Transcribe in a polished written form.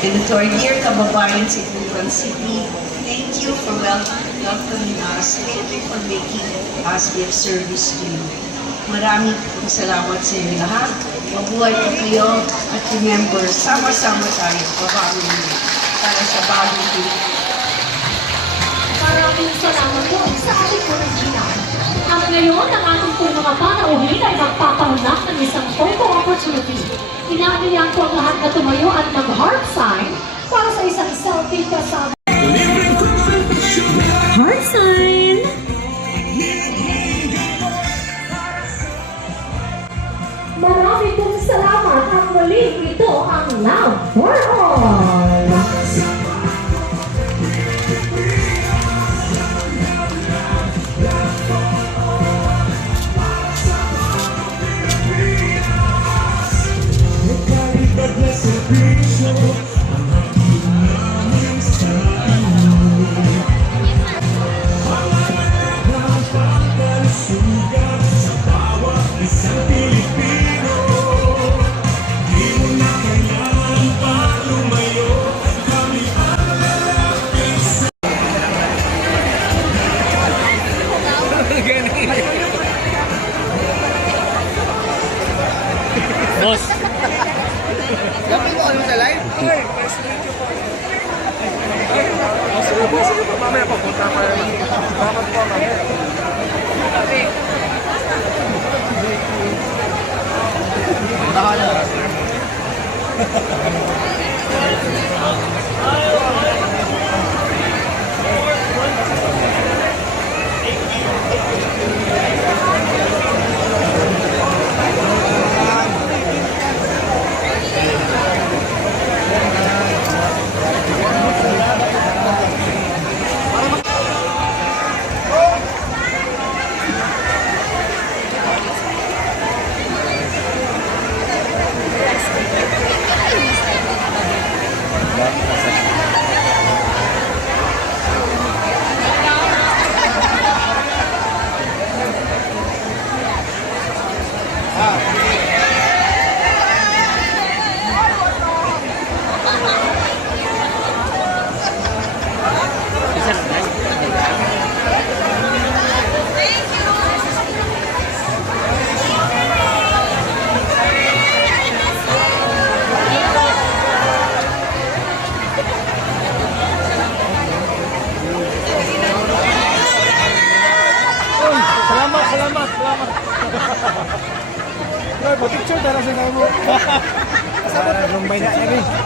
And to our dear kababayan sa Ituban City, thank you for welcoming us. Thank you for making us be of service to you. Maraming salamat sa inyo lahat. Mabuhay po kayo at remember, sama-sama tayo pabagong para sa bagong Pilipinas. Maraming salamat po sa ating Regina. At ngayon, ang ating pong mga panauhin ay magpapahunak ng isang photo opportunity. Inaanihan po ang lahat na tumayo at mag-heart sign para sa isang selfie kasama. Heart sign! Marami pong salamat at muli ito ang Love for All! Boss. Dapat ko ano sa live? Ay, nice to meet you po. Sige po, mamaya po. Punta ka naman. Salamat po kami. Punta ka na. Salamat. Ay, picture dala sa kayo mo. Sa rumbay na yan eh.